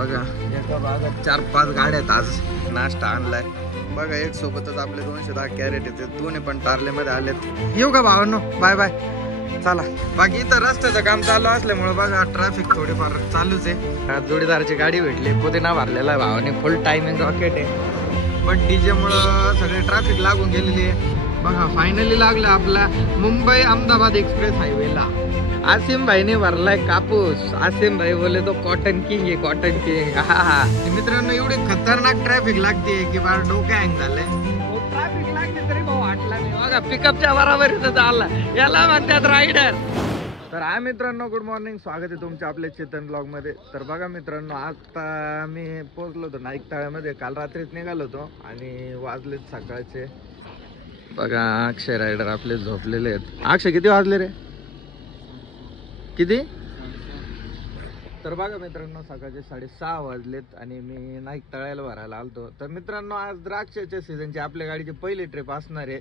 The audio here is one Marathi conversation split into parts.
बघा एका भागात 4-5 गाड्या आहेत. आज नाश्ता आणलाय बघा. एक सोबतच आपले 210 कॅरेट येते. दोन्ही पण टार्लेमध्ये आलेत. येऊ का भावांनो, बाय बाय. चला. बाकी इथं रस्त्याचं काम चालू असल्यामुळे बघा ट्रॅफिक थोडीफार चालूच आहे. जोडीदाराची गाडी भेटली, पुदिना भरलेला आहे भावाने, फुल टायमिंग रॉकेट आहे. पण डीजे मुळे सगळे ट्रॅफिक लागून गेलेली आहे. बघा फायनली लागलं आपला मुंबई अहमदाबाद एक्सप्रेस हायवेला. आसिम भाईने भरलाय कापूस. आसिम भाई बोले तो कॉटन किंग आहे, कॉटन किंग. हा मित्रांनो, एवढे खतरनाक ट्रॅफिक लागते की बार डोकं हँग झालंय. ट्रॅफिक लागते तरी भाऊ वाटला नाही. बघा पिकअपच्या बरोबरीचं चालला, याला म्हणतात रायडर. तर हा मित्रांनो, गुड मॉर्निंग. स्वागत आहे तुमच्या आपल्या चेतन ब्लॉग मध्ये. तर बघा मित्रांनो, आता मी पोहोचलो होतो नाईक तळ्यामध्ये. काल रात्रीच निघालो होतो आणि वाजलेत सकाळचे. बघा अक्षय रायडर आपले झोपलेले आहेत. अक्षय किती वाजले रे? किती? तर बघा मित्रांनो, सकाळचे 6:30 वाजलेत आणि मी नाईक तळ्याला भरायला आलतो. तर मित्रांनो, आज द्राक्षाच्या सीझनची आपल्या गाडीची पहिली ट्रिप असणार आहे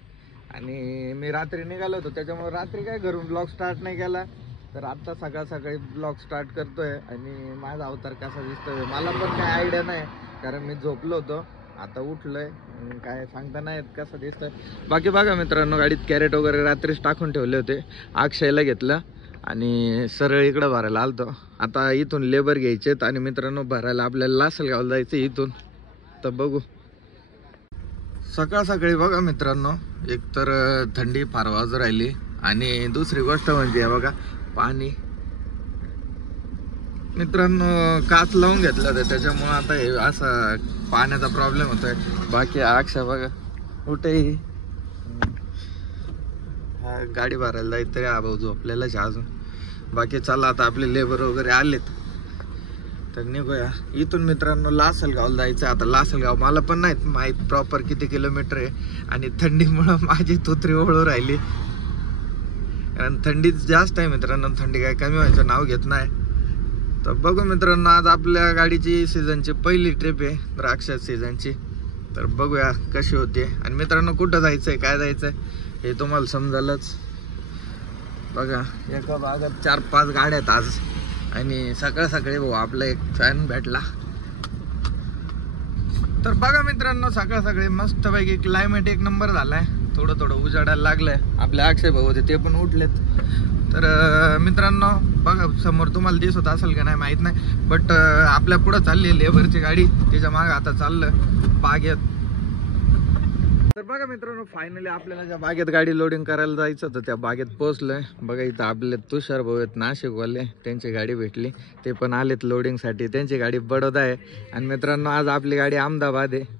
आणि मी रात्री निघालो होतो, त्याच्यामुळे रात्री काय घरून ब्लॉग स्टार्ट नाही केला. तर आता सकाळी ब्लॉग स्टार्ट करतोय आणि माझा अवतार कसा दिसतोय मला पण काय आयडिया नाही, कारण मी झोपलो होतो. आता उठलोय, काय सांगता नाही कसं दिसतंय. बाकी बघा मित्रांनो, गाडीत कॅरेट वगैरे रात्रीच टाकून ठेवले होते. अक्षयला घेतलं आणि सरळ इकडं भरायला आलतो. आता इथून लेबर घ्यायचेत आणि मित्रांनो भरायला आपल्याला लासलगावला जायचं इथून. तर बघू. सकाळी बघा मित्रांनो, एकतर थंडी फार वाजू राहिली आणि दुसरी गोष्ट म्हणजे बघा पाणी. मित्रांनो काच लावून घेतलं होतं, त्याच्यामुळे आता हे असा पाण्याचा प्रॉब्लेम होतोय. बाकी अक्षा बघा कुठेही गाडी भरायला जायचं तरी हा भाऊ झोपलेलाच अजून. बाकी चला, आता आपले लेबर वगैरे आलेत तर निघूया इथून. मित्रांनो लासलगावला जायचं. आता लासलगाव मला पण नाही माहीत प्रॉपर किती किलोमीटर आहे आणि थंडीमुळं माझी तोतरी ओळू राहिली, कारण थंडी जास्त आहे मित्रांनो. थंडी काय कमी व्हायचं नाव घेत नाही. तर बघू मित्रांनो, आज आपल्या गाडीची सीझनची पहिली ट्रिप आहे द्राक्ष सीझनची. तर बघूया कशी होते. आणि मित्रांनो कुठं जायचंय काय जायचंय हे तुम्हाला समजालच. बघा एका भागात 4-5 गाड्या आहेत आज आणि सकाळी भाऊ आपला एक फॅन भेटला. तर बघा मित्रांनो, सकाळी मस्तपैकी क्लायमेट एक नंबर झालाय. थोडं उजाडायला लागलंय. आपले अक्षय भाऊ होते ते पण उठलेत. तर मित्रांनो बघा समोर तुम्हाला दिसत असेल का नाही माहित नाही, बट आपल्या पुढं चालली लेबरची गाडी, त्याच्या मागे आता चाललं बागेत. तर बघा मित्रांनो, फायनली आपल्याला ज्या बागेत गाडी लोडिंग करायला जायचं होतं त्या बागेत पोहोचलोय. बघा इथं आपले तुषार भाऊ आहेत नाशिकवाले, त्यांची गाडी भेटली, ते पण आलेत लोडिंगसाठी. त्यांची गाडी बडोदा आहे आणि मित्रांनो आज आपली गाडी अहमदाबाद आहे.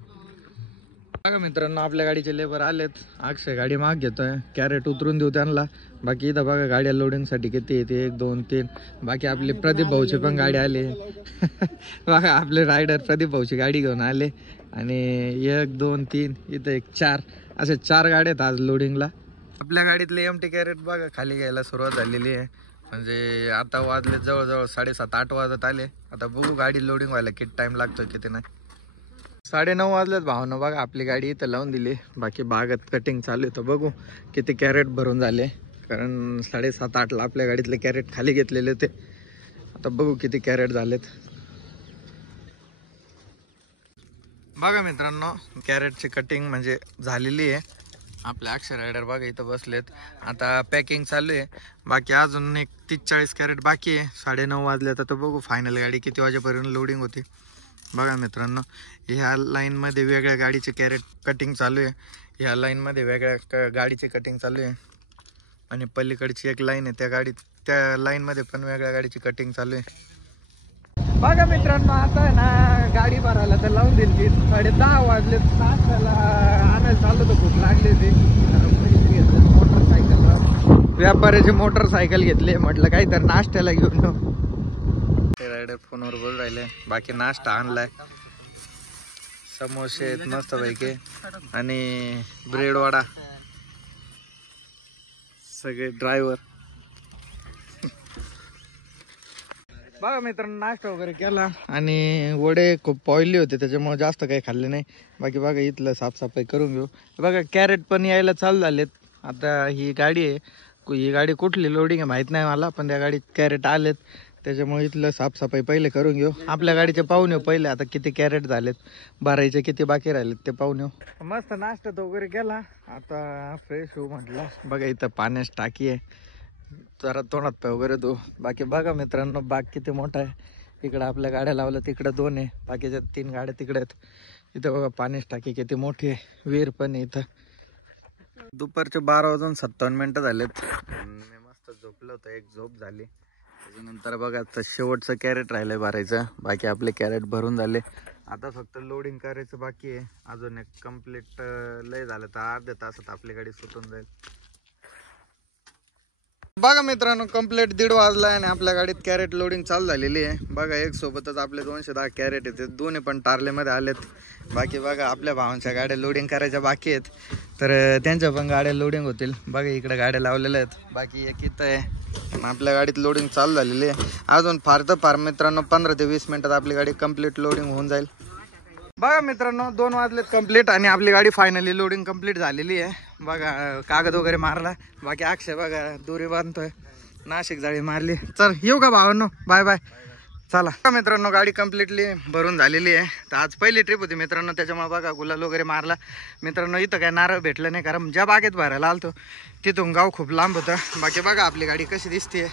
बघा मित्रांनो, आपल्या गाडीचे लेबर आलेत. अक्षय गाडी माग घेतोय, कॅरेट उतरून देऊ त्यांना. बाकी इथं बघा गाड्या लोडिंगसाठी किती येते, 1 2 3. बाकी आपली प्रदीप भाऊची पण गाडी आली. बघा आपले रायडर प्रदीप भाऊची गाडी घेऊन आले आणि 1 2 3 इथं 1 4 असे 4 गाड्या आहेत आज लोडिंगला. आपल्या गाडीतले एमटी कॅरेट बघा खाली घ्यायला सुरुवात झालेली आहे. म्हणजे आता वाजले जवळजवळ 7:30-8 वाजत आले. आता बघू गाडी लोडिंग व्हायला किती टाइम लागतो किती नाही. 9:30 वाजलेत भावना. बघा आपली गाडी इथं लावून दिली. बाकी बागेत कटिंग चालू आहे. तर बघू किती कॅरेट भरून झाले, कारण 7:30-8ला आपल्या गाडीतले कॅरेट खाली घेतलेले होते. आता बघू किती कॅरेट झालेत. बघा मित्रांनो, कॅरेटची कटिंग म्हणजे झालेली आहे. आपले अक्षर रायडर बघा इथं बसलेत. आता पॅकिंग चालू आहे. बाकी अजून एक 30-40 कॅरेट बाकी आहे. 9:30 वाजले. तर बघू फायनल गाडी किती वाजेपर्यंत लोडिंग होती. बघा मित्रांनो, ह्या लाईनमध्ये वेगळ्या गाडीचे कॅरेट कटिंग चालू आहे. ह्या लाईनमध्ये वेगळ्या गाडीचे कटिंग चालू आहे आणि पलीकडची एक लाईन आहे त्या लाईनमध्ये पण वेगळ्या गाडीची कटिंग चालू आहे. बघा मित्रांनो, आता आहे ना गाडी भरायला तर लावून दिली. 10:30 वाजले. नाश्त्याला आणायला चाललो तर खूप लागले ते. मोटरसायकल व्यापाऱ्याची मोटरसायकल घेतली. म्हटलं काही तर नाश्त्याला घेऊन येऊ. रायडर फोनवर बोल राहिले. बाकी नाश्ता आणलाय, समोसे आहेत मस्त पैकी आणि ब्रेड वडा. सगळे ड्रायव्हर. बघा मित्रांनो, नाश्ता वगैरे केला आणि वडे खूप ऑइली होते त्याच्यामुळे जास्त काही खाल्ले नाही. बाकी बघा इथलं साफसफाई करून घेऊ. बघा कॅरेट पण यायला चालू झालेत. आता ही गाडी आहे, ही गाडी कुठली लोडिंग आहे माहीत नाही मला, पण त्या गाडीत कॅरेट आलेत त्याच्यामुळे इथलं साफसफाई पहिले करून घेऊ. आपल्या गाडीचे पाहून येऊ पहिले आता किती कॅरेट झालेत, भरायचे किती बाकी राहिलेत ते पाहून येऊ. मस्त नाश्ता तो वगैरे केला, आता फ्रेश होऊ म्हटलं. बघा इथं पाण्याची टाकी आहे, जरा तोंडात पाय वगैरे धुऊ. बाकी बघा मित्रांनो बाग किती मोठा आहे. इकडं आपल्या गाड्या लावल्या, तिकडं 2 आहे, बाकीच्या 3 गाड्या तिकडे आहेत. इथं बघा पाण्याची टाकी किती मोठी आहे, विहीर पण आहे इथं. दुपारचे 12:57 झालेत. मी मस्त झोपलो होतो, एक झोप झाली. त्याच्यानंतर बघा आता शेवटचं कॅरेट राहिलंय भरायचं, बाकी आपले कॅरेट भरून झाले. आता फक्त लोडिंग करायचं बाकी आहे. अजून एक कम्प्लीट लय झालं तर अर्ध्या तासात आपली गाडी सुटून जाईल. बघा मित्रांनो कम्प्लीट 1:30 वाजला आणि आपल्या गाडीत कॅरेट लोडिंग चालू झालेली आहे. बघा एक सोबतच आपले 210 कॅरेट आहेत, दोन्ही पण टार्लेमध्ये आलेत. बाकी बघा आपल्या भावांच्या गाड्या लोडिंग करायच्या बाकी आहेत, तर त्यांच्या पण गाड्या लोडिंग होतील. बघा इकडे गाड्या लावलेल्या आहेत, बाकी एक इथं आहे. आपल्या गाडीत लोडिंग चालू झालेली आहे. अजून फार तर फार मित्रांनो 15 ते 20 मिनिटात आपली गाडी कम्प्लीट लोडिंग होऊन जाईल. बघा मित्रांनो 2 वाजलेत कम्प्लीट आणि आपली गाडी फायनली लोडिंग कम्प्लीट झालेली आहे. बघा कागद वगैरे मारला, बाकी अक्षय बघा दोरी बांधतोय, नाशिक जाळी मारली. चल येऊ का भावांनो, बाय बाय. चला मित्रांनो गाडी कम्प्लिटली भरून झालेली आहे. तर आज पहिली ट्रिप होती मित्रांनो, त्याच्यामुळे बघा गुलाल वगैरे मारला. मित्रांनो इथं काय नारळ भेटलं नाही, कारण ज्या बागेत भरायला आलतो तिथून गाव खूप लांब होतं. बाकी बघा आपली गाडी कशी दिसते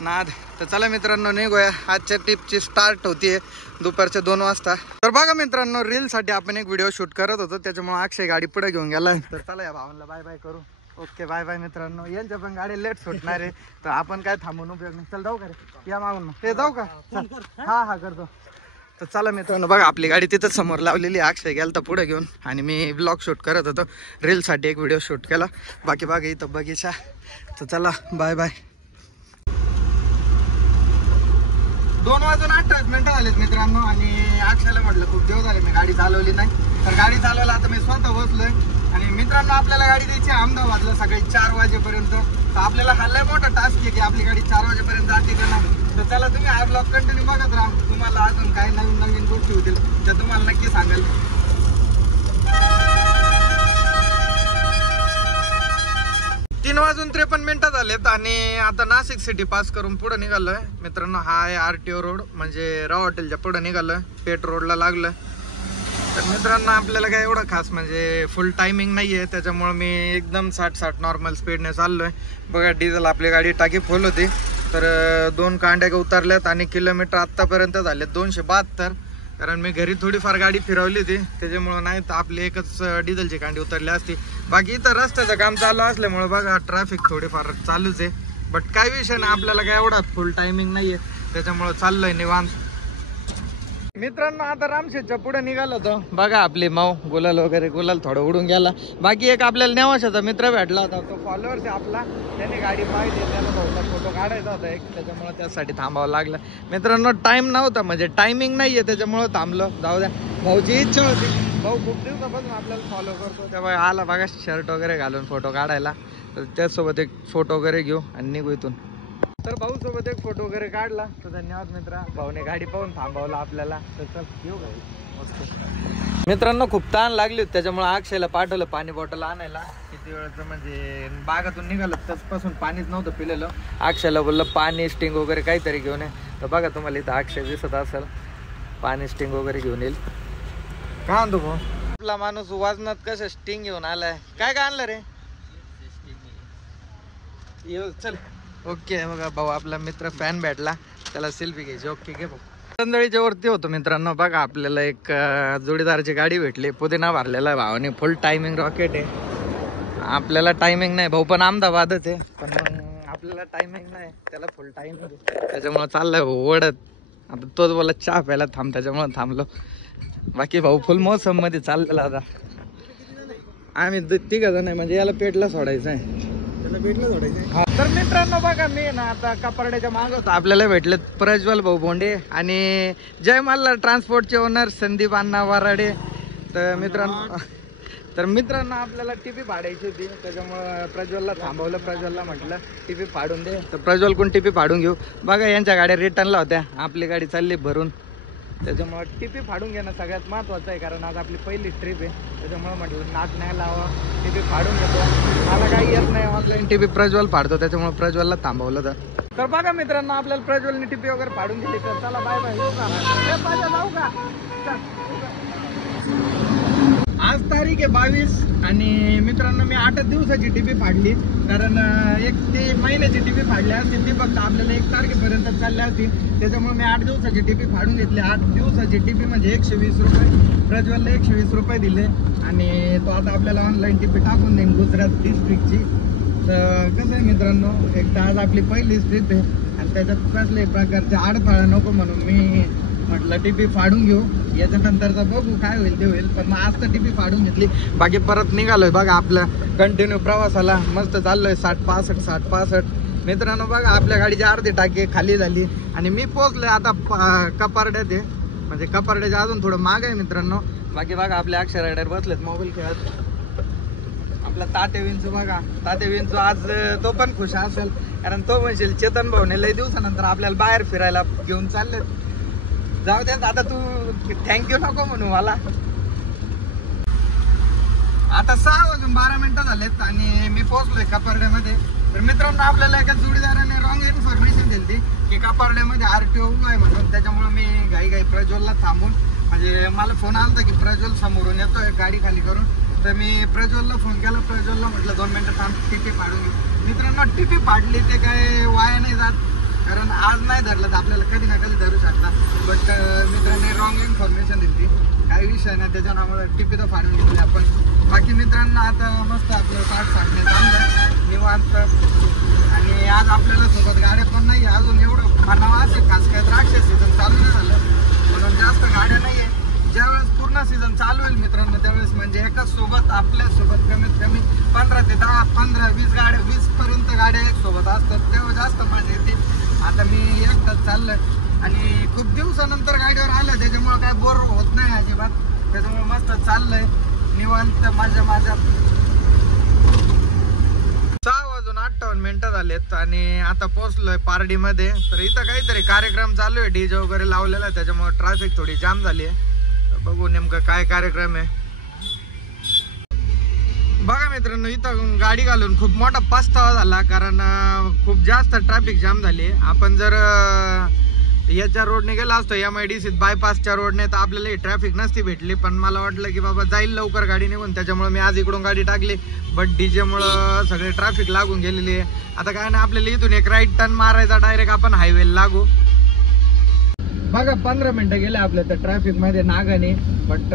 नाद. तर चला मित्रांनो निघूया, आजच्या ट्रिपची स्टार्ट होतीये दुपारच्या 2 वाजता. तर बघा मित्रांनो रीलसाठी आपण एक व्हिडिओ शूट करत होतो, त्याच्यामुळे अक्षय गाडी पुढे घेऊन गेला. तर चला या भावांना बाय बाय करू. ओके बाय बाय मित्रांनो. यांच्या पण गाडी लेट सुटणार आहे, तर आपण काय थांबून उपयोग नाही. चल जाऊ का रे, या मागून ते जाऊ का. हा करतो. तर चला मित्रांनो बघा आपली गाडी तिथंच समोर लावलेली. अक्षय गेला तर पुढे घेऊन आणि मी ब्लॉग शूट करत होतो, रीलसाठी एक व्हिडिओ शूट केला. बाकी बघा इथं बगीचा. तर चला बाय बाय. 2:28 झालेत मित्रांनो आणि अक्षयला म्हटलं खूप दिवस झाले मी गाडी चालवली नाही, तर गाडी चालवायला आता मी स्वतः बसलोय. आणि मित्रांनो आपल्याला गाडी द्यायची अहमदाबादला सकाळी 4 वाजेपर्यंत. तर आपल्याला हा लय मोठा टास्क आहे की आपली गाडी 4 वाजेपर्यंत जाते का नाही. तर चला तुम्ही हा ब्लॉग कंटिन्यू बघत राहा, तुम्हाला अजून काही नवीन नवीन गोष्टी होतील त्या तुम्हाला नक्की सांगेल. 3:53 झालेत आणि आता नाशिक सिटी पास करून पुढे निघालोय मित्रांनो. हा आहे RTO रोड, म्हणजे राव हॉटेलच्या पुढे निघालोय, पेट रोडला लागलोय. तर मित्रांनो आपल्याला काय एवढं खास म्हणजे फुल टायमिंग नाही आहे, त्याच्यामुळे मी एकदम 60 नॉर्मल स्पीडने चाललोय. बघा डिझेल आपली गाडी टाकी फुल होती, तर 2 कांड्या उतरल्यात आणि किलोमीटर आत्तापर्यंत झाले 272. कारण मी घरी थोडीफार गाडी फिरवली होती, त्याच्यामुळं नाही तर आपली एकच डिझेलची कांडी उतरली असती. बाकी इथं रस्त्याचं काम चालू असल्यामुळे बघा ट्रॅफिक थोडीफार चालूच आहे. बट काय विषय नाही, आपल्याला काय एवढा फुल टायमिंग नाही आहे, त्याच्यामुळं चाललोय निवांत. मित्रांनो आता रामशेठच्या पुढे निघालो होतो. बघा आपली माऊ गुलाल वगैरे, गुलाल थोडं उडून गेला. बाकी एक आपल्याला नेवाशाचा मित्र भेटला होता, तो फॉलोअर्स आहे आपला, त्याने गाडी पाहिली, त्याला भाऊचा फोटो काढायचा होता एक, त्याच्यामुळे त्यासाठी थांबावं लागलं. मित्रांनो टाइम नव्हता, म्हणजे टायमिंग नाही आहे, त्याच्यामुळं थांबलो. जाऊ द्या, भाऊची इच्छा होती, भाऊ खूप दिवसापासून आपल्याला फॉलो करतो, तेव्हा आला बघा शर्ट वगैरे घालून फोटो काढायला. तर त्याचसोबत एक फोटो वगैरे घेऊ आणि निघू इथून. तर भाऊ सोबत एक फोटो वगैरे काढला, तर धन्यवाद मित्रा. भाऊने गाडी पाहून थांबवला आपल्याला. तर चल येऊ का मित्रांनो. खूप ताण लागली होती, त्याच्यामुळे अक्षयला पाठवलं पाणी बॉटल आणायला. किती वेळचं म्हणजे बागातून निघालं तसपासून पाणीच नव्हतं पिलेलं. अक्षयला बोललं पाणी स्टिंग वगैरे काहीतरी घेऊन ये. तर बघा तुम्हाला इथं अक्षय दिसत असेल, पाणी स्टिंग वगैरे घेऊन येईल. काय आणतो भाऊ आपला माणूस वाजनात कसं स्टिंग घेऊन आलाय. काय काय आणलं रे, येऊ चल. ओके बघा भाऊ आपला मित्र फॅन भेटला, त्याला सेल्फी घ्यायची. ओके घे भाऊ. संदळीच्या वरती होतो मित्रांनो. बघा आपल्याला एक जोडीदाराची गाडी भेटली, पुदिना भरलेला भावाने, फुल टायमिंग रॉकेट आहे. आपल्याला टायमिंग नाही, भाऊ पण अहमदाबादच आहे, पण मग आपल्याला टायमिंग नाही, त्याला फुल टाइम आहे, त्याच्यामुळे चाललंय भाऊ ओढत. आता तोच बोला चहा प्यायला थांब, त्याच्यामुळे थांबलो. बाकी भाऊ फुल मोसम मध्ये चाललेला आता. आम्ही 3 जण आहे, म्हणजे याला पेटला सोडायचं आहे. तर मित्रांनो बघा मी ना आता कपारड्याच्या माग होतो. आपल्याला भेटले प्रज्वल भाऊ बोंडे आणि जय मल्हार ट्रान्सपोर्टचे ओनर संदीप अण्णा वराडे. तर मित्रांनो आपल्याला टिपी फाडायची होती, त्याच्यामुळं प्रज्वलला थांबवलं. प्रज्वलला म्हटलं टिपी फाडून दे, तर प्रज्वल कोण टिपी फाडून घेऊ. बघा यांच्या गाड्या रिटर्नला होत्या, आपली गाडी चालली भरून, त्याच्यामुळं टिपी फाडून घेणं सगळ्यात महत्त्वाचं आहे. कारण आज आपली पहिली ट्रिप आहे, त्याच्यामुळे म्हटलं नाक नाही लावा, टिपी फाडून घेतो. मला काही येत नाही ऑनलाईन टिपी, प्रज्वल फाडतो, त्याच्यामुळे प्रज्वलला थांबवलं. तर तर बघा मित्रांनो आपल्याला प्रज्वलने टिपी वगैरे फाडून दिली. तर चला बाय बाय. येऊ का? जाऊ का? आज तारीख आहे 22 आणि मित्रांनो मी 8 दिवसाची टिपी फाडली. कारण एक ते महिन्याची टिपी फाडली असती ती फक्त आपल्याला 1 तारखेपर्यंत चालली असती. त्याच्यामुळे मी 8 दिवसाची टिपी फाडून घेतली. 8 दिवसाची टिपी म्हणजे 120 रुपये. प्रज्वलला 120 रुपये दिले आणि तो आता आपल्याला ऑनलाईन टिपी टाकून देईन गुजरात डिस्ट्रिक्टची. तर कसं आहे मित्रांनो, एक तर आज आपली पहिलीच ट्रिप आहे आणि त्याच्यात कसल्याही प्रकारचे आडफाळा नको म्हणून मी म्हटलं टिपी फाडून घेऊ. याच्यानंतरचा बघू काय होईल ते होईल. पण मग आज तर टिपी फाडून घेतली. बाकी परत निघालोय बघा आपल्या कंटिन्यू प्रवासाला. मस्त चाललोय 60-65. मित्रांनो बघा आपल्या गाडीची अर्धी टाकी खाली झाली आणि मी पोहोचलोय आता कपारड्यात आहे. म्हणजे कपारड्याच्या अजून थोडं माग आहे मित्रांनो. बाकी बघा आपले अक्षर रायडर बसलेत मोबाईल खेळत. आपला तात्या विंचू बघा. तात्या विंचू आज तो पण खुश असेल कारण तो म्हणशील चेतन भाऊने लय दिवसानंतर आपल्याला बाहेर फिरायला घेऊन चालले. जाऊ दे आता तू थँक्यू नको म्हणू मला. आता 6:12 झालेत आणि मी पोहोचलोय कपारड्यामध्ये. तर मित्रांनो आपल्याला एका जोडीदाराने रॉंग इन्फॉर्मेशन दिली की कपारड्यामध्ये RTO आहे म्हणून. त्याच्यामुळे मी घाई प्रज्वलला थांबून म्हणजे मला फोन आला होता की प्रज्वल समोरून येतोय गाडी खाली करून. तर मी प्रज्वलला फोन केला. प्रज्वलला म्हटलं 2 मिनिटं थांब टिपी फाडून घेऊ. मित्रांनो टिपी फाडली ते काय वाया नाही जात कारण आज नाही धरलं तर आपल्याला कधी ना कधी धरू शकतात. बट मित्रांनी रॉंग इन्फॉर्मेशन दिली. काही विषय नाही त्याच्यामुळे टिपी तर फाडून घेतली आपण. बाकी मित्रांनो आता मस्त आपलं 60-60 चाललं निवांत. आणि आज आपल्याला सोबत गाड्या पण नाही अजून एवढं खानावा असे खास काय द्राक्ष सीझन चालू नाही झालं म्हणून जास्त गाड्या नाही आहे. ज्यावेळेस पूर्ण सीझन चालू होईल मित्रांनो त्यावेळेस म्हणजे एकाच सोबत आपल्यासोबत कमीत कमी 15 ते 10, 15, 20 गाड्या 20 पर्यंत गाड्या एक सोबत असतात तेव्हा जास्त मजा येते. आता मी एकटाच चाललोय आणि खूप दिवसानंतर गाडीवर आलं त्याच्यामुळे काय बोर होत नाही अजिबात. त्याच्यामुळे मस्त चाललंय निवांत माझ्या 6:58 झालेत आणि आता पोहोचलोय पारडीमध्ये. तर इथं काहीतरी कार्यक्रम चालू आहे. डीजे वगैरे लावलेला आहे त्याच्यामुळे ट्रॅफिक थोडी जाम झाली आहे. बघू नेमकं काय कार्यक्रम आहे. बघा मित्रांनो इथं गाडी घालून खूप मोठा पस्तावा झाला कारण खूप जास्त ट्रॅफिक जाम झाली. आपण जर याच्या रोडने गेला असतो MIDC बायपासच्या रोडने तर आपल्याला ही ट्रॅफिक नसती भेटली. पण मला वाटलं की बाबा जाईल लवकर गाडी निघून त्याच्यामुळे मी आज इकडून गाडी टाकली. बट डीजेमुळं सगळे ट्रॅफिक लागून गेलेली आहे. आता काय नाही आपल्याला इथून एक राईट टर्न मारायचा डायरेक्ट आपण हायवेला लागू. बघा 15 मिनिटं गेले आपल्या त्या ट्रॅफिक मध्ये नागाने. बट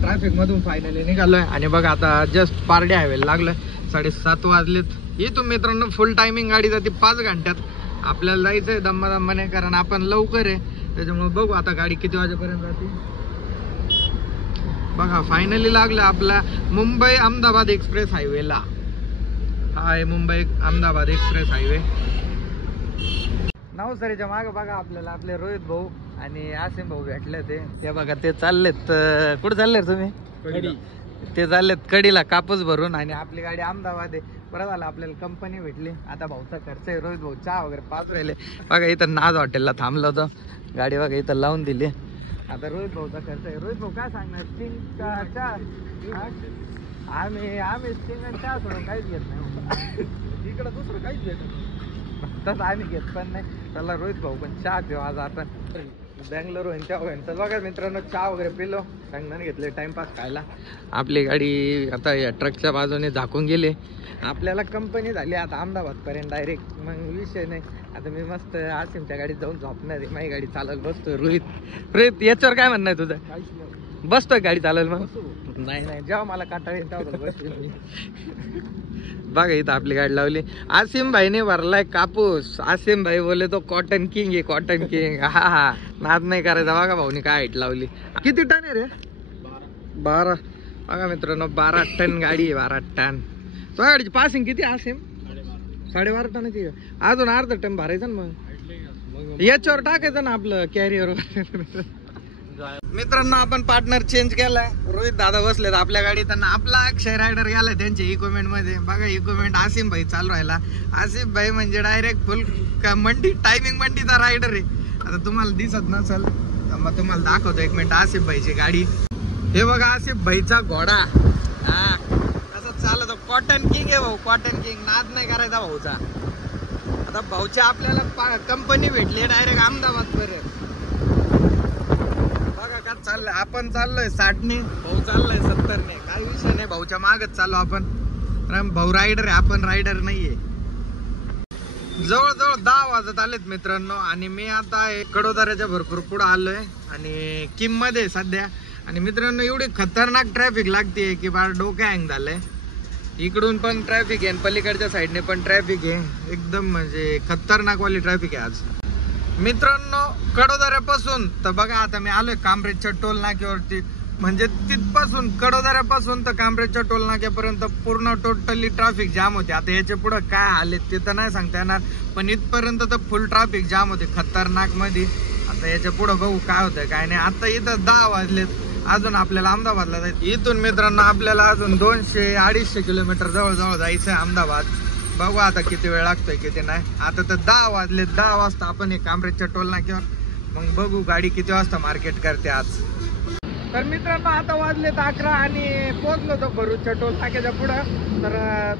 ट्रॅफिक मधून फायनली निघालोय आणि बघा आता जस्ट पारडी हायवेला लागलोय. 7:30 वाजलेत. इथून मित्रांनो फुल टायमिंग गाडी जाते 5 घंट्यात. आपल्याला जायचंय दम्मादम्माने कारण आपण लवकर आहे त्याच्यामुळे बघू आता गाडी किती वाजेपर्यंत जाते. बघा फायनली लागलं आपला मुंबई अहमदाबाद एक्सप्रेस हायवेला. हा आहे मुंबई अहमदाबाद एक्सप्रेस हायवे. नवसारीच्या मागे बघा आपल्याला आपले रोहित भाऊ आणि आसिम भाऊ भेटले. ते बघा ते चाललेत. कुठे चालले तुम्ही? ते चाललेत कडीला कापूस भरून आणि आपली गाडी अहमदाबाद आहे. बरं झालं आपल्याला कंपनी भेटली. आता भाऊचा खर्च आहे. रोहित भाऊ चहा वगैरे पाच राहिले बघा. इथं नाज हॉटेलला थांबलं होतं. गाडी बघा इथं लावून दिली. आता रोहित भाऊचा खर्च आहे. रोहित भाऊ काय सांगणार? स्टिंग का चहा? आम्ही स्टिंग आणि चहा सोडून काहीच घेत नाही. इकडं दुसरं काहीच घेत नाही. तसं आम्ही घेत पण नाही. त्याला रोहित भाऊ पण चहा पिऊ आज आपण बँगलोर होईन तेव्हा होईन. तर बघा मित्रांनो चहा वगैरे पिलो सांगण्याने घेतले टाइमपास खायला. आपली गाडी आता या ट्रकच्या बाजूने झाकून गेली. आपल्याला कंपनी झाली आता अहमदाबादपर्यंत डायरेक्ट. मग विषय नाही. आता मी मस्त आसिमच्या गाडीत जाऊन झोपणार आहे. माझी गाडी चालवत बसतोय. रोहित याच्यावर काय म्हणणं आहे तुझं? बसतोय गाडी चालवलं मग? नाही जेव्हा मला काटाळ येत तेव्हा बसतो. बघा इथं आपली गाडी लावली. आसिम भाईने भरलाय कापूस. आसिम भाई बोले तो कॉटन किंग आहे कॉटन किंग. हा नाद नाही करायचा. बघा भाऊनी काय हाईट लावली. किती टन आहे रे? 12. बघा मित्रांनो 12 टन गाडी आहे. 12 टन. तो गाडीची पासिंग किती आसिम? 12.5 टनाची. अजून अर्धा टन भरायचं ना मग याच्यावर टाकायचं ना आपलं कॅरियर. मित्रांनो आपण पार्टनर चेंज केलाय. रोहित दादा बसलेत आपल्या गाडीत आणि आपला अक्षय रायडर गेलाय त्यांच्या इक्विपमेंट मध्ये. बघा इक्विपमेंट आसिम भाई चालू राहिला. आसिम भाई म्हणजे डायरेक्ट फुल मंडी टायमिंग मंडीचा रायडर आहे. आता तुम्हाला दिसत नसेल तर मग तुम्हाला दाखवतो 1 मिनिट आसिफ भाईची गाडी. हे बघा आसिफ भाईचा घोडा. हा कसं चालतो. कॉटन किंग आहे भाऊ. Cotton king. नाद नाही करायचा भाऊचा. आता भाऊच्या आपल्याला कंपनी भेटली डायरेक्ट अहमदाबाद पर्यंत. बघा का चाललंय, आपण चाललोय 60ने, भाऊ चाललोय 70ने. काही विषय नाही, भाऊच्या मागच चाललो आपण. भाऊ रायडर आहे, आपण रायडर नाहीये. जवळजवळ 10 वाजत आलेत मित्रांनो आणि मी आता कडोदऱ्याच्या भरपूर पुढे आलोय आणि किम मध्ये सध्या. आणि मित्रांनो एवढी खतरनाक ट्रॅफिक लागते की बाळ डोकं हँग झालंय. इकडून पण ट्रॅफिक आहे, पलीकडच्या साईडने पण ट्रॅफिक आहे. एकदम म्हणजे खतरनाक वाली ट्रॅफिक आहे आज मित्रांनो. कडोदऱ्यापासून तर बघा आता मी आलोय कामरेजच्या टोल नाक्यावरती. म्हणजे तिथपासून कडोदऱ्यापासून तर कामरेजच्या टोल नाक्यापर्यंत पूर्ण टोटली ट्रॅफिक जाम होते. आता याच्या पुढे काय आले ते तर नाही सांगता येणार, पण इथपर्यंत तर फुल ट्रॅफिक जाम होते खतरनाक मध्ये. आता याच्या पुढे बघू काय होतंय काय नाही. आता इथं 10 वाजलेत, अजून आपल्याला अहमदाबादला जायचं. इथून मित्रांनो आपल्याला अजून 200-250 किलोमीटर जवळ जायचंय अहमदाबाद. बघू आता किती वेळ लागतोय किती नाही. आता तर 10 वाजलेत, 10 वाजता आपण कामरेजच्या टोल नाक्यावर. मग बघू गाडी किती वाजता मार्केट करते आज. तर मित्रांनो आता वाजलेत 11 आणि पोहोचलो तो भरूचच्या टोल नाक्याच्या पुढं. तर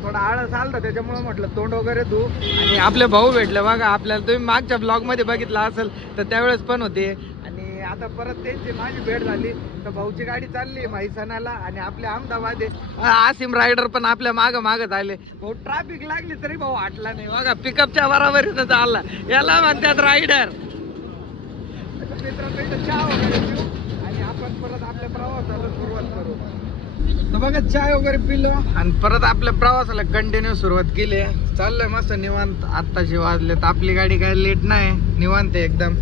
थोडा आळस आलता त्याच्यामुळे म्हटलं तोंड वगैरे धू. आणि आपले भाऊ भेटले बघा आपल्याला. तुम्ही मागच्या ब्लॉग मध्ये बघितला असेल तर त्यावेळेस पण होते. आणि आता परत त्यांची माझी भेट झाली. तर भाऊची गाडी चालली म्हैसाणाला आणि आपले अहमदाबाद आसिम रायडर पण आपल्या मागं आले. भाऊ ट्रॅफिक लागली तरी भाऊ हटला नाही बघा, पिकअपच्या बराबरीनं चालला. याला म्हणतात रायडर. मित्रांनो इथं चहा वगैरे पिऊ आणि आपण परत आपल्या प्रवासाला सुरुवात करू. तर बघा चाय वगैरे पिलो आणि परत आपल्या प्रवासाला कंटिन्यू सुरुवात केली. चाललोय मस्त निवांत. आत्ताशी वाजले तर आपली गाडी काय लेट नाही, निवांत आहे एकदम.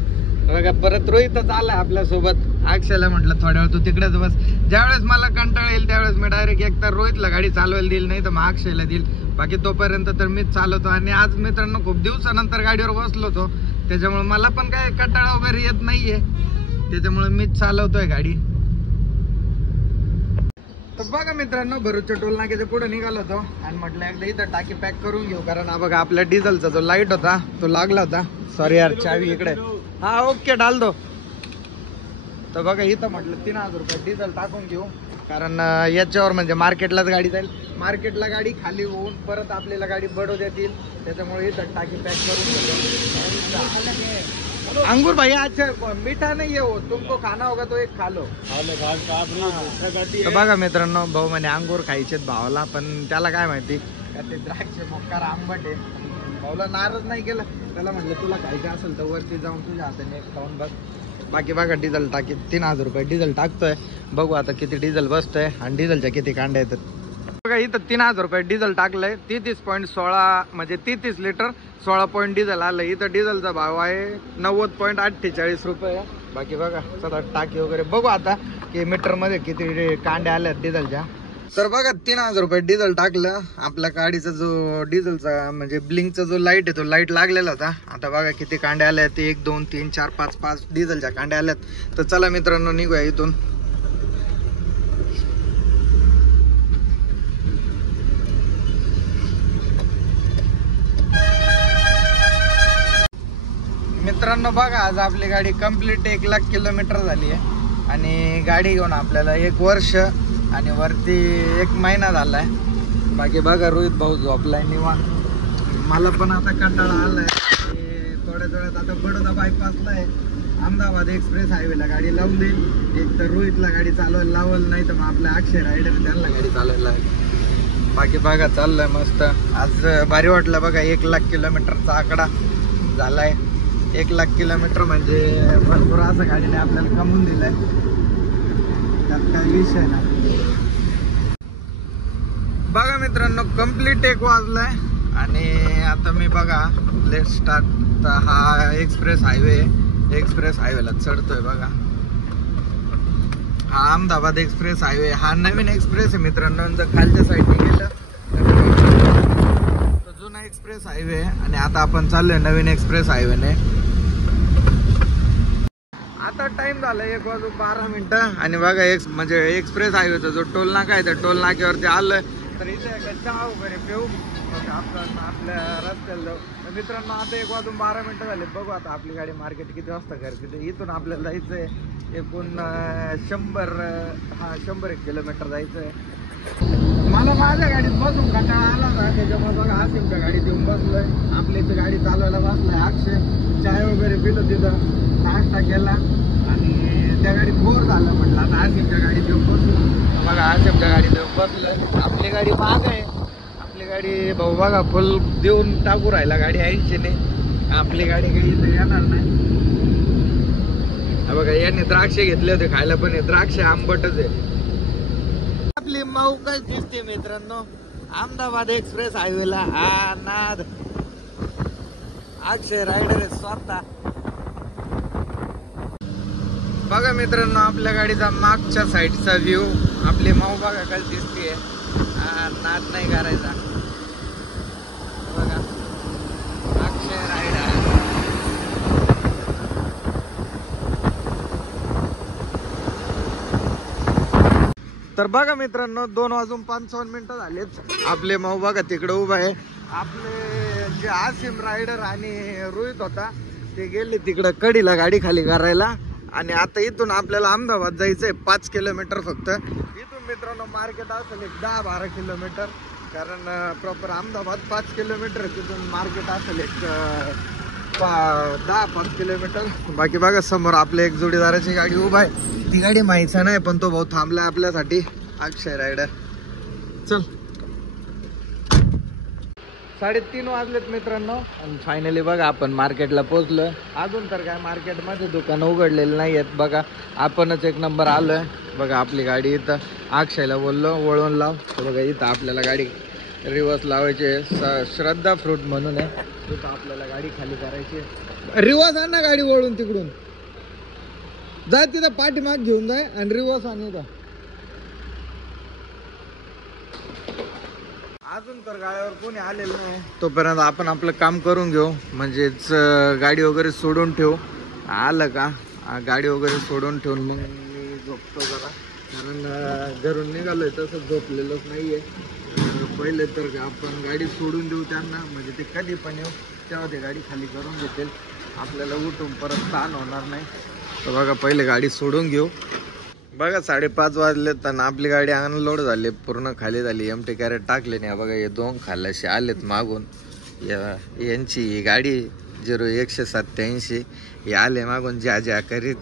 बघा परत रोहितच आलाय आपल्या सोबत. अक्षयला म्हटलं थोड्या वेळ तू तिकडेच बस. ज्यावेळेस मला कंटाळा येईल त्यावेळेस मी डायरेक्ट एकतर रोहितला गाडी चालवायला देईल, नाही तर मग अक्षयला देईल. बाकी तोपर्यंत तर मीच चालवतो. आणि आज मित्रांनो खूप दिवसानंतर गाडीवर बसलो होतो, त्याच्यामुळे मला पण काय कंटाळा वगैरे येत नाहीये, त्याच्यामुळे मीच चालवतोय गाडी. तर बघा मित्रांनो भरूचच्या टोल नाक्याच्या पुढे निघालो होतो आणि म्हटलं एकदा इथं टाकी पॅक करून घेऊ. कारण हा बघा आपल्या डिझेलचा जो लाईट होता तो लागला होता. सॉरी यार चावी इकडे. हा ओके डाल दो. तर बघा इथं म्हटलं 3000 रुपये डिझेल टाकून घेऊ. कारण याच्यावर म्हणजे मार्केटलाच गाडी जाईल. मार्केटला गाडी खाली होऊन परत आपल्याला गाडी बडो देतील, त्याच्यामुळे इथं टाकी पॅक करून घेऊ. अंगूर भाई अच्छा मीठा नाही है वो, तुमको खाना होगा तो एक खा लो. तर बघा मित्रांनो भाऊ म्हणे अंगूर खायचेत भावाला, पण त्याला काय माहिती का ते द्राक्ष मोकार आंबट आहे. भाऊला नाराज नाही केला, त्याला म्हटलं तुला खायचं असेल तर वरती जाऊन तुझ्या हाताने खाऊन बघ. बाकी बघा डिझेल टाकी 3000 रुपये डिझेल टाकतोय. बघू आता किती डिझेल बसतोय आणि डिझेलच्या किती कांड्या येतात. बघा इथं 3000 रुपये डिझेल टाकलंय. 33.16 म्हणजे 33 लिटर 16 पॉईंट डिझेल आलं. इथं डिझेलचा भाव आहे 90.48 रुपये. बाकी बघा सदा टाकी वगैरे बघू आता की मीटर मध्ये किती कांड्या आल्यात डिझेलच्या. तर बघा 3000 रुपये डिझेल टाकलं. आपल्या गाडीचा जो डिझेलचा म्हणजे ब्लिंकचा जो लाईट आहे तो लाईट लागलेला होता. आता बघा किती कांड्या आल्यात, 1 2 3 4 5 5 डिझेलच्या कांड्या आल्यात. तर चला मित्रांनो निघूया इथून. मित्रांनो बघा आज आपली गाडी कंप्लीट 1 लाख किलोमीटर झाली आहे आणि गाडी घेऊन आपल्याला 1 वर्ष आणि वरती 1 महिना झालाय. बाकी बघा रोहित भाऊ झोपलाय निवांत. मला पण आता कंटाळा आलाय. थोड्या वेळात आता बडोदा बायपासला आहे, अहमदाबाद एक्सप्रेस हायवेला गाडी लावून देईल. एक तर रोहितला गाडी चालवायला लावल, नाही तर मग आपल्या अक्षय रायडर त्यांना गाडी चालवायला. बाकी बघा चाललंय मस्त. आज भारी वाटलं बघा 1 लाख किलोमीटरचा आकडा झालाय. 1 लाख किलोमीटर म्हणजे भरपूर असं गाडीने आपल्याला कमवून दिलंय, त्यात काही विषय नाही. बघा मित्रांनो कंप्लीट 1 वाजलाय आणि आता मी बघा लेट स्टार्ट. हा एक्सप्रेस हायवेला चढतोय बघा. हा अहमदाबाद एक्सप्रेस हायवे, हा नवीन एक्सप्रेस आहे मित्रांनो. जर खालच्या साईडने गेलं तर जुना एक्सप्रेस हायवे आणि आता आपण चाललोय नवीन एक्सप्रेस हायवेने. आता टाइम झाला 1:12 आणि बघा म्हणजे एक्सप्रेस हायवेचा जो टोल नाका आहे त्या टोल नाक्यावरती आलोय. तर इथे चहा वगैरे पिऊ आपण आपल्या रस्त्याला जाऊ. मित्रांनो आता 1:12 झाले. बघू आता आपली गाडी मार्केट किती वाजता करते. इथून आपल्याला जायचंय एकूण 100 1 किलोमीटर जायचंय. मला माझ्या गाडीत बसून कंटाळा आला होता, त्याच्यामुळे बघा आसिमच्या गाडीत येऊन बसलोय. आपल्या इथे गाडी चालवायला बसलाय अक्षय. चाय वगैरे पिलं तिथं, नाश्ता केला आणि त्या गाडीत बोर झालं. म्हटलं आता आसिमच्या गाडीत येऊन बसलो. बघा आसिमच्या गाडीत येऊन बसलोय. आपली गाडी महाग आहे. आपली गाडी भाऊ बघा फुल देऊन टाकू राहिला गाडी 80ने. आपली गाडी काही इथं येणार नाही. बघा यांनी द्राक्ष घेतले होते खायला, पण हे द्राक्ष आंबटच आहे. आपली माऊकच दिसते मित्रांनो अहमदाबाद एक्सप्रेस हायवेला. हा नाद अक्षय रायडर आहे स्वतः. बघा मित्रांनो आपल्या गाडीचा मागच्या साईडचा व्ह्यू. आपली माऊ बघा कशी दिसते. नाद नाही करायचा. बघा अक्षय रायडर. तर बघा मित्रांनो 2 वाजून 55 मिनिटं झालेत. आपले माऊ बघा तिकडे उभा आहे. आपले जे आसिम रायडर आणि रोहित होता ते गेले तिकडं कडीला गाडी खाली करायला. आणि आता इथून आपल्याला अहमदाबाद जायचंय 5 किलोमीटर फक्त. इथून मित्रांनो मार्केट असेल एक 10-12 किलोमीटर, कारण प्रॉपर अहमदाबाद 5 किलोमीटर. तिथून मार्केट असेल एक 10-5 किलोमीटर. बाकी बघा समोर आपल्या एक जोडीदाराची गाडी उभा आहे. ती गाडी माहिती नाही, पण तो भाऊ थांबलाय आपल्यासाठी. अक्षय रायडर चल. 3:30 वाजलेत मित्रांनो आणि फायनली बघा आपण मार्केटला पोहोचलोय. अजून तर काय मार्केटमध्ये दुकानं उघडलेली नाही आहेत. बघा आपणच एक नंबर आलोय. बघा आपली गाडी इथं अक्षयला बोललो वळवून लाव. तर बघा इथं आपल्याला गाडी रिवर्स लावायची आहे. श्रद्धा फ्रूट म्हणून आहे. तिथं आपल्याला गाडी खाली करायची. रिवर्स आण ना गाडी वळून तिकडून. जाय तिथं पाठीमाग घेऊन जाय आणि रिवर्स आणि अजून तर गाड्यावर कोणी आलेलं नाही. तोपर्यंत आपण आपलं काम करून घेऊ. म्हणजेच गाडी वगैरे सोडून ठेवू. आलं का गाडी वगैरे सोडून ठेवून मग मी झोपतो जरा, कारण घरून निघालोय तसं झोपलेलंच नाहीये. पहिले तर आपण गाडी सोडून देऊ त्यांना, म्हणजे ते कधी पण येऊ तेव्हा ते गाडी खाली करून घेतील. आपल्याला उठून परत ताण होणार नाही. तर बघा पहिले गाडी सोडून घेऊ. बघा 5:30 वाजले तर आपली गाडी अनलोड झाली, पूर्ण खाली झाली. एमटी कॅरेट टाकले नाही. बघा हे 2 खालाशी आलेत मागून. यांची ही गाडी 0187 हे आले मागून ज्या ज्या करीत.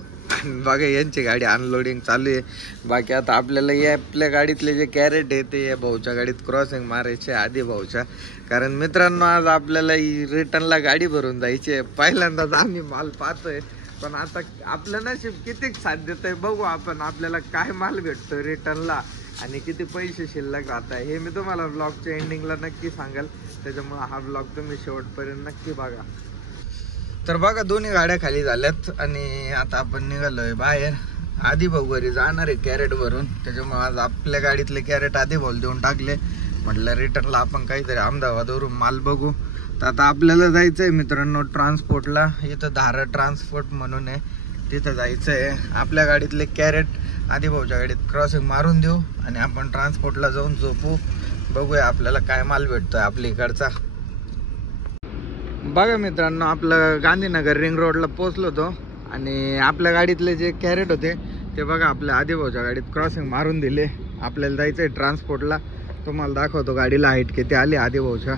बघा यांची गाडी अनलोडिंग चालू आहे. बाकी आता आपल्याला या आपल्या गाडीतले जे कॅरेट आहे ते या भाऊच्या गाडीत क्रॉसिंग मारायचे आधी भाऊच्या. कारण मित्रांनो आज आपल्याला रिटर्नला गाडी भरून जायची आहे. पहिल्यांदाच आम्ही माल पाहतोय, पण आता आपलं नशीब किती साथ देतंय बघू आपण. आपल्याला काय माल भेटतोय रिटर्नला आणि किती पैसे शिल्लक राहत आहे हे मी तुम्हाला ब्लॉगच्या एंडिंगला नक्की सांगाल. त्याच्यामुळे हा ब्लॉग तुम्ही शेवटपर्यंत नक्की बघा. तर बघा दोन्ही गाड्या खाली झाल्यात आणि आता आपण निघालोय बाहेर. आधी भाऊ घरी जाणार आहे कॅरेट भरून. त्याच्यामुळे आज आपल्या गाडीतले कॅरेट आधी भाऊ देऊन टाकले. म्हटलं रिटर्नला आपण काहीतरी अहमदाबादवरून माल बघू. तर आता आपल्याला जायचं आहे मित्रांनो ट्रान्सपोर्टला. इथं धारा ट्रान्सपोर्ट म्हणून आहे, तिथं जायचं आहे. आपल्या गाडीतले कॅरेट आधी भाऊच्या गाडीत क्रॉसिंग मारून देऊ आणि आपण ट्रान्सपोर्टला जाऊन झोपू. बघूया आपल्याला काय माल भेटतोय आपल्या इकडचा. बघा मित्रांनो आपलं गांधीनगर रिंग रोडला पोचलो होतो आणि आपल्या गाडीतले जे कॅरेट होते ते बघा आपल्या आधी भाऊच्या गाडीत क्रॉसिंग मारून दिले. आपल्याला जायचं आहे ट्रान्सपोर्टला. तुम्हाला दाखवतो गाडीला हाईट किती आली आधी भाऊच्या.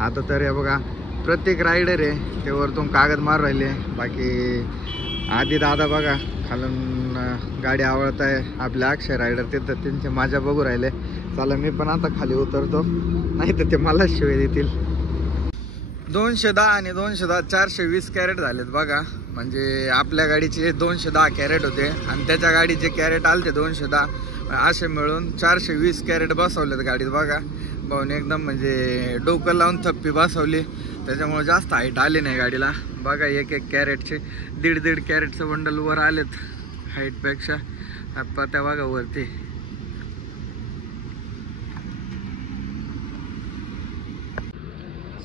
आता तर हे बघा प्रत्येक रायडर आहे ते वरतून कागद मार राहिले. बाकी आधी दादा बघा खालून गाडी आवडत आहे. आपल्या अक्षय रायडर तिथं त्यांचे माझ्या बघू राहिले. चला मी पण आता खाली उतरतो, नाही तर ते मला शिवाय देतील. 210 आणि 210 420 कॅरेट झालेत बघा. म्हणजे आपल्या गाडीचे 210 कॅरेट होते आणि त्याच्या गाडीचे कॅरेट आले ते 210. असे मिळून 420 कॅरेट बसवलेत गाडीत. बघा भाऊने एकदम म्हणजे डोकं लावून थप्पी बसवली, त्याच्यामुळे जास्त हाईट आली नाही गाडीला. बघा एक कॅरेटचे 1.5 कॅरेटचं बंडल वर आलेत हाईटपेक्षा. त्या बघा वरती.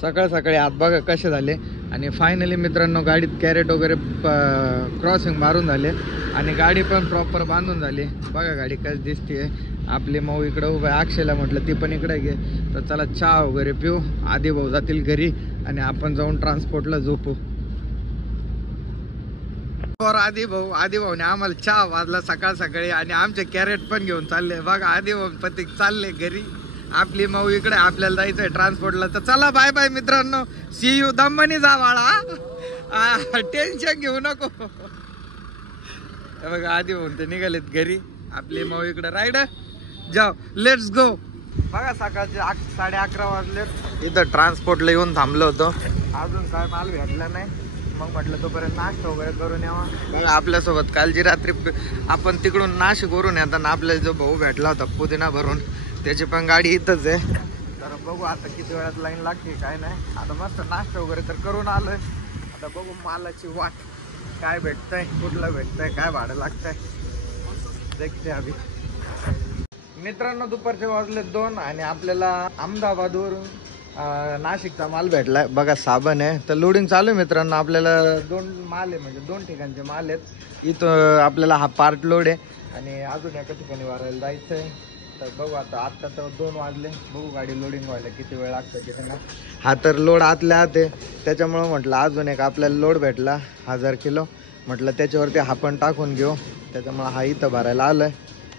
सकाळ सकाळी आत बघा कसे झाले. आणि फायनली मित्रांनो गाडीत कॅरेट वगैरे क्रॉसिंग मारून झाले आणि गाडी पण प्रॉपर बांधून झाली. बघा गाडी कशी दिसते. आपली माऊ इकडं उभा आहे. अक्षयला म्हटलं ती पण इकडे घे. तर चला चहा वगैरे पिऊ. आधी भाऊ जातील घरी आणि आपण जाऊन ट्रान्सपोर्टला झोपू. आधी भाऊने आम्हाला चहा वाजला सकाळ सकाळी आणि आमचे कॅरेट पण घेऊन चालले. बघा आधी भाऊ पती चालले घरी. आपली माऊ इकडे, आपल्याला जायचंय ट्रान्सपोर्टला. तर चला बाय बाय मित्रांनो, सी यू. दमनी जा बाळा, टेन्शन घेऊ नको. बघा आधी होऊन ते निघालेत घरी, आपली माऊ इकडे राईड जाओ, लेट्स गो. बघा सकाळचे 11:30 वाजलेत, इथं ट्रान्सपोर्टला येऊन थांबलो होतो. अजून काय माल भेटला नाही, मग म्हटलं तोपर्यंत नाश्ता वगैरे करून यावा. बघा आपल्यासोबत कालची रात्री आपण तिकडून नाशिकवरून येताना आपल्याला जो भाऊ भेटला होता पुदिना भरून, त्याची पण गाडी इथंच आहे. तर बघू आता किती वेळात लाईन लागते काय नाही. आता मस्त नाश्ता वगैरे तर करून आलोय, आता बघू मालाची वाट, काय भेटतंय, कुठलं भेटतंय, काय भाडं लागतंय, देखते अभि. मित्रांनो दुपारचे वाजले 2 आणि आपल्याला अहमदाबादवरून नाशिकचा माल भेटलाय. बघा साबण आहे, तर लोडिंग चालू आहे मित्रांनो. आपल्याला 2 माल आहे, म्हणजे 2 ठिकाणचे माल आहेत. इथं आपल्याला हा पार्ट लोड आहे आणि अजून एका ठिकाणी भरायला जायचं आहे. तर बघू आता तर 2 वाजले, बघू गाडी लोडिंग व्हायला किती वेळ लागतं किती नाही. हा तर लोड आतल्या आत आहे, त्याच्यामुळं म्हटलं अजून एक आपल्याला लोड भेटला 1000 किलो, म्हटलं त्याच्यावरती हा पण टाकून घेऊ. त्याच्यामुळं हा इथं भरायला आलाय.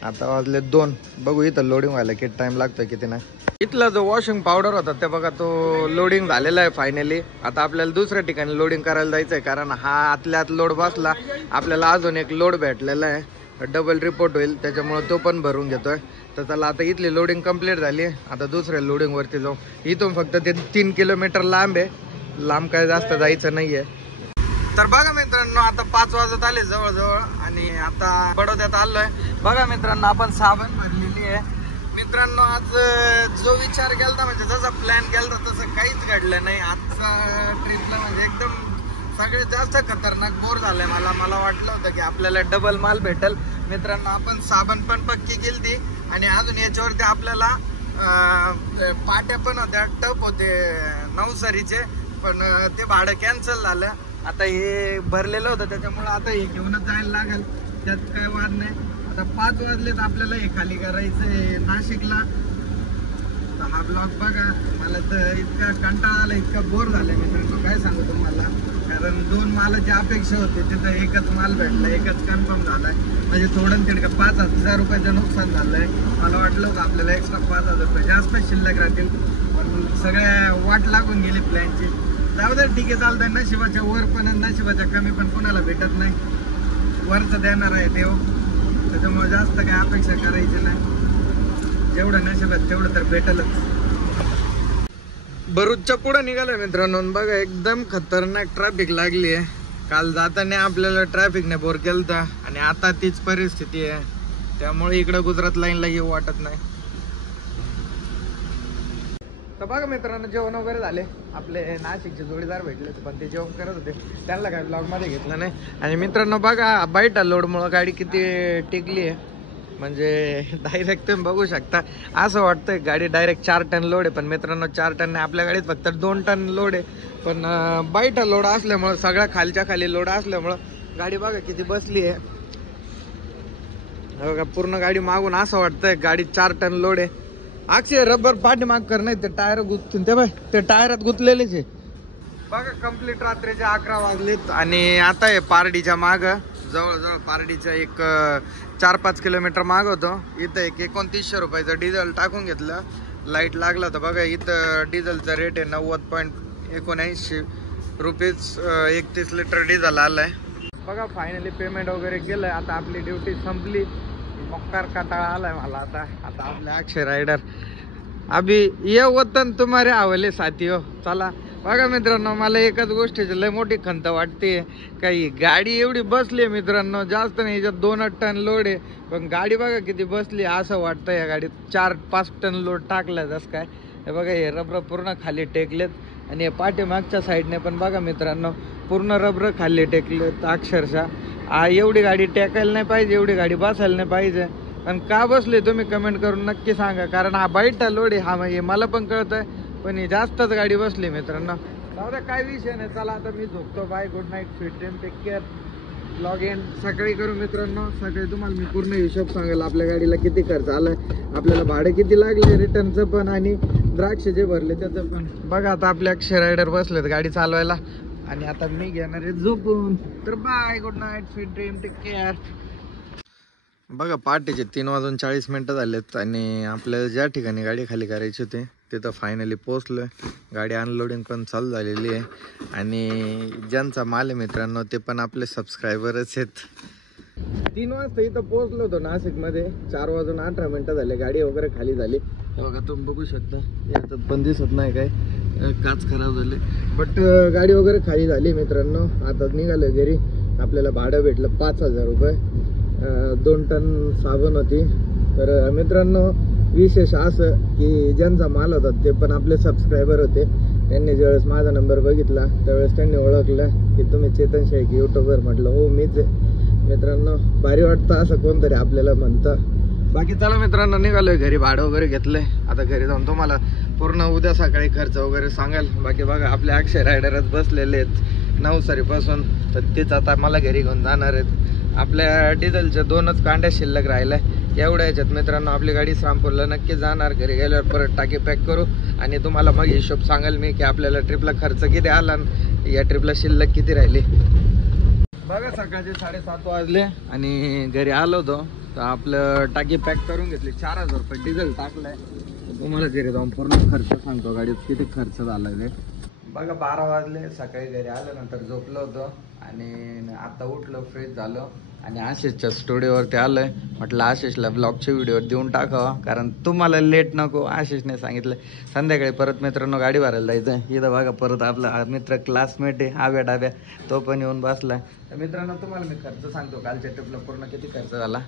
आता वाजले 2, बघू इथं लोडिंग व्हायला किती टाइम लागतोय किती नाही. इथला जो वॉशिंग पावडर होता ते बघा तो लोडिंग झालेला आहे फायनली. आता आपल्याला दुसऱ्या ठिकाणी लोडिंग करायला जायचं आहे, कारण हा आतल्या आत लोड बसला. आपल्याला अजून एक लोड भेटलेला आहे, डबल रिपोर्ट होईल, त्याच्यामुळे तो पण भरून घेतोय. तर चला आता इथली लोडिंग कंप्लीट झाली, आता दुसऱ्या लोडिंगवरती जाऊ. इथून फक्त ते 3 किलोमीटर लांब आहे, लांब काय जास्त जायचं नाहीये. तर बघा मित्रांनो आता 5 वाजत आले जवळजवळ आणि आता बडोद्यात आलोय. बघा मित्रांनो आपण साबण भरलेली आहे. मित्रांनो आज जो विचार केला, म्हणजे जसा प्लॅन केला तसं काहीच घडलं नाही. आजचा ट्रिपला म्हणजे एकदम सगळ्यात जास्त खतरनाक बोर झालंय मला वाटलं होतं की आपल्याला डबल माल भेटेल. मित्रांनो आपण साबण पण पक्की केली आणि अजून याच्यावरती आपल्याला पाट्या पण होत्या, टप होते नवसारीचे, पण ते भाडं कॅन्सल झालं. आता हे भरलेलं होतं त्याच्यामुळे आता हे घेऊनच जायला लागेल, त्यात काय वाद नाही. आता 5 वाजलेत, आपल्याला हे खाली करायचंय नाशिकला. तर हा ब्लॉग बघा, मला तर इतका कंटाळा आला, इतका बोर झालाय मित्रांनो, काय सांगू तुम्हाला. कारण 2 मालाची अपेक्षा होती, तिथं एकच माल भेटला, एकच कन्फर्म झालाय. म्हणजे थोडं तिकडे 5000 रुपयाचं नुकसान झालंय. मला वाटलं होतं आपल्याला एक्स्ट्रा 5000 रुपये जास्त शिल्लक राहतील, पण सगळ्या वाट लागून गेली प्लॅनची. जाऊ दे ठीक आहे, चालतंय. नशिबाच्या वर पण नशिबाच्या कमी पण कोणाला भेटत नाही, वरचं देणार आहे देव, त्याच्यामुळे जास्त काही अपेक्षा करायची नाही. जेवढं नशिबात तेवढं तर भेटलच. भरूचच्या पुढे निघालोय मित्रांनो, बघा एकदम खतरनाक ट्रॅफिक लागली आहे. काल जाताना आपल्याला ट्रॅफिकने बोर केलता आणि आता तीच परिस्थिती आहे, त्यामुळे इकडं गुजरात लाईनला येऊ वाटत नाही. तर बघा मित्रांनो जेवण वगैरे झाले, आपले नाशिकचे जोडीदार भेटले पण ते जेवण करत होते, त्यांना काय ब्लॉग मध्ये घेतलं नाही. आणि मित्रांनो बघा बाईटा लोडमुळं गाडी किती टिकली आहे, म्हणजे डायरेक्ट तुम्ही बघू शकता. असं वाटतंय गाडी डायरेक्ट 4 टन लोड आहे, पण मित्रांनो 4 टन नाही, आपल्या गाडीत फक्त 2 टन लोड आहे. पण बाईटा लोड असल्यामुळं, सगळ्या खालच्या खाली लोड असल्यामुळं गाडी बघा किती बसली आहे. बघा पूर्ण गाडी मागून असं वाटतंय गाडी 4 टन लोड आहे. अक्षय रबर पाठीमाग कर, नाही ते टायर गुंतून ते टायरात गुंतलेलेच आहे. बघा कंप्लीट रात्रीचे 11 वाजलेत आणि आता आहे पारडीच्या माग, जवळजवळ पारडीच्या एक 4-5 किलोमीटर माग होतो. इथं एक 2900 रुपयाचं डिझेल टाकून घेतलं, लाईट लागला. तर बघा इथं डिझेलचा रेट आहे 90.79 रुपीज, 31 लिटर डिझेल आलाय. बघा फायनली पेमेंट वगैरे केलंय, आता आपली ड्युटी संपली. मोकार कटाळा आलाय मला आता आपले अक्षय रायडर अभि ये वतन तुम्हारे आवले साथी हो. चला बघा मित्रांनो मला एकाच गोष्टीची लय मोठी खंत वाटते, काही गाडी एवढी बसली आहे मित्रांनो, जास्त नाही, याच्यात 2 टन लोड आहे, पण गाडी बघा किती बसली. असं वाटतं या गाडीत 4-5 टन लोड टाकला जस काय. हे बघा हे रबर पूर्ण खाली टेकलेत आणि पाठीमागच्या साईडने पण बघा मित्रांनो पूर्ण रबर खाली टेकलेत अक्षरशः. एवढी गाडी टेकायला नाही पाहिजे, एवढी गाडी बसायला नाही पाहिजे. आणि का बसले तुम्ही कमेंट करून नक्की सांगा, कारण हा बाईटा लोड आहे, हा म्हणजे मला पण कळत आहे, पण जास्तच गाडी बसली मित्रांनो. दादा काय विषय नाही, चला आता मी झोपतो. Bye, good night, sweet dream, take care. Log in सकाळी करू मित्रांनो, सकाळी तुम्हाला मी पूर्ण हिशोब सांगाल आपल्या गाडीला किती खर्च आलाय, आपल्याला भाडे किती लागले रिटर्नचं पण आणि द्राक्ष जे भरले त्याचं पण. बघा आता आपले अक्षय रायडर बसलेत गाडी चालवायला आणि आता मी घेणार आहे झोपून. तर bye, good night, sweet dream, take care. बघा पहाटेचे 3:40 झालेत आणि आपल्याला ज्या ठिकाणी गाडी खाली करायची होती तिथं फायनली पोचलो. गाडी अनलोडिंग पण चालू झालेली आहे आणि ज्यांचा माल आहे मित्रांनो ते पण आपले सबस्क्रायबरच आहेत. 3 वाजता इथं पोहोचलो होतो नाशिकमध्ये. 4:18 झाले. गाडी वगैरे खाली झाली. हे बघा तुम्ही बघू शकता. याच्यात पण दिसत नाही काय, काच खराब झाले. बट गाडी वगैरे खाली झाली मित्रांनो. आता निघालो घरी. आपल्याला भाडं भेटलं 5,000 रुपये. 2 टन साबण होती. तर मित्रांनो विशेष असं की ज्यांचा माल होता ते पण आपले सबस्क्रायबर होते. त्यांनी ज्यावेळेस माझा नंबर बघितला त्यावेळेस त्यांनी ओळखलं की तुम्ही चेतन शेख यूट्यूबर. म्हटलं हो मीच आहे. मित्रांनो भारी वाटतं असं कोणतरी आपल्याला म्हणतं. बाकी चला मित्रांनो निघालोय घरी. भाडं वगैरे घेतलंय. आता घरी जाऊन तुम्हाला पूर्ण उद्या सकाळी खर्च वगैरे सांगाल. बाकी बघा आपले अक्षय रायडरच बसलेले आहेत नवसारीपासून. तर तेच आता मला घरी घेऊन जाणार आहेत. आपल्या डिझेलच्या 2च कांड्या शिल्लक राहिल्या. एवढ्या ह्याच्यात मित्रांनो आपली गाडी श्रामपूरला नक्की जाणार. घरी गेल्यावर परत टाकी पॅक करू आणि तुम्हाला मग हिशोब सांगाल मी की आपल्याला ट्रिपला खर्च किती आला आणि या ट्रिपला शिल्लक किती राहिली. बघा सकाळचे 7:30 वाजले आणि घरी आलो होतो. तर आपलं टाकी पॅक करून घेतली. 4,000 रुपये डिझेल टाकलंय. तुम्हाला घरी जाऊन पूर्ण खर्च सांगतो गाडीत किती खर्च झाला ते. बघा 12 वाजले. सकाळी घरी आल्यानंतर झोपलो होतो आणि आता उठलो, फ्रेश झालो आणि आशिषच्या स्टुडिओवरती आलोय. म्हटलं आशिषला ब्लॉगचे व्हिडिओ देऊन टाकावं कारण तुम्हाला लेट नको. आशिषने सांगितलं संध्याकाळी परत मित्रांनो गाडी भरायला जायचं. इथं बघा परत आपला मित्र क्लासमेट आहे आव्या डाव्या, तो पण येऊन बसलाय. तर मित्रांनो तुम्हाला मी खर्च सांगतो कालच्या ट्रिपला पूर्ण किती खर्च झाला.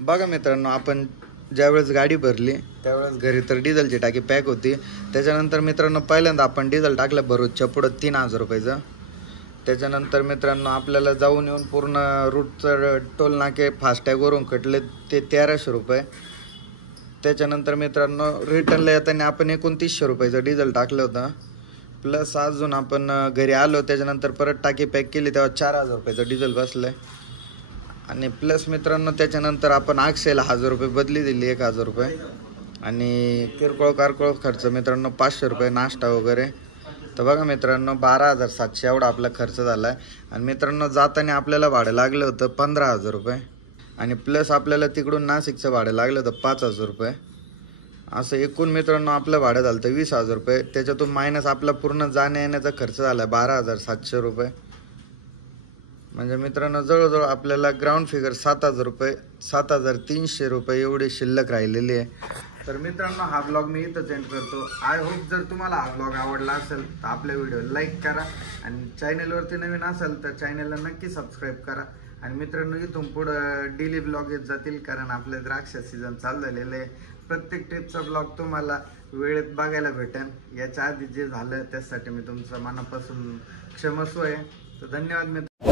बघा मित्रांनो आपण ज्यावेळेस गाडी भरली त्यावेळेस घरी तर डिझेलची टाकी पॅक होती. त्याच्यानंतर मित्रांनो पहिल्यांदा आपण डिझेल टाकलं भरूचच्या पुढं 3,000 रुपयाचं. त्याच्यानंतर मित्रांनो आपल्याला जाऊन येऊन पूर्ण रूटचं टोल नाके फास्टॅगवरून कटले ते 1,300 रुपये. त्याच्यानंतर मित्रांनो रिटर्नला येताना आपण 2,900 रुपयाचं डिझेल टाकलं होतं. प्लस अजून आपण घरी आलो त्याच्यानंतर परत टाकी पॅक केली तेव्हा 4,000 रुपयाचं डिझेल बसलं आहे. आणि प्लस मित्रांनो त्याच्यानंतर आपण अक्षयला 1,000 रुपये बदली दिली, 1,000 रुपये. आणि किरकोळ कारकोळ खर्च मित्रांनो 500 रुपये नाश्ता वगैरे. तर बघा मित्रांनो 12,700 एवढा आपला खर्च झाला आहे. आणि मित्रांनो जाताना आपल्याला भाडं लागलं होतं 15,000 रुपये आणि प्लस आपल्याला तिकडून नाशिकचं भाडं लागलं होतं 5,000 रुपये. असं एकूण मित्रांनो आपलं भाडं झालं होतं 20,000 रुपये. त्याच्यातून मायनस आपला पूर्ण जाण्या येण्याचा खर्च झाला 12,700 रुपये. म्हणजे मित्रांनो जवळजवळ आपल्याला ग्राउंड फिगर 7,000 रुपये, 7,300 रुपये एवढी शिल्लक राहिलेली आहे. तर मित्रांनो हा ब्लॉग मी इथंच एंड करतो. आय होप जर तुम्हाला हा ब्लॉग आवडला असेल तर आपल्या व्हिडिओ लाईक करा आणि चॅनलवरती नवीन असेल तर चॅनलला नक्की सबस्क्राईब करा. आणि मित्रांनो इथून पुढं डेली ब्लॉग येत जातील कारण आपले द्राक्ष सीझन चालू झालेलं आहे. प्रत्येक ट्रिपचा ब्लॉग तुम्हाला वेळेत बघायला भेटेल. याच्या आधी जे झालं त्यासाठी मी तुमचं मनापासून क्षमस्व आहे. तर धन्यवाद मित्र.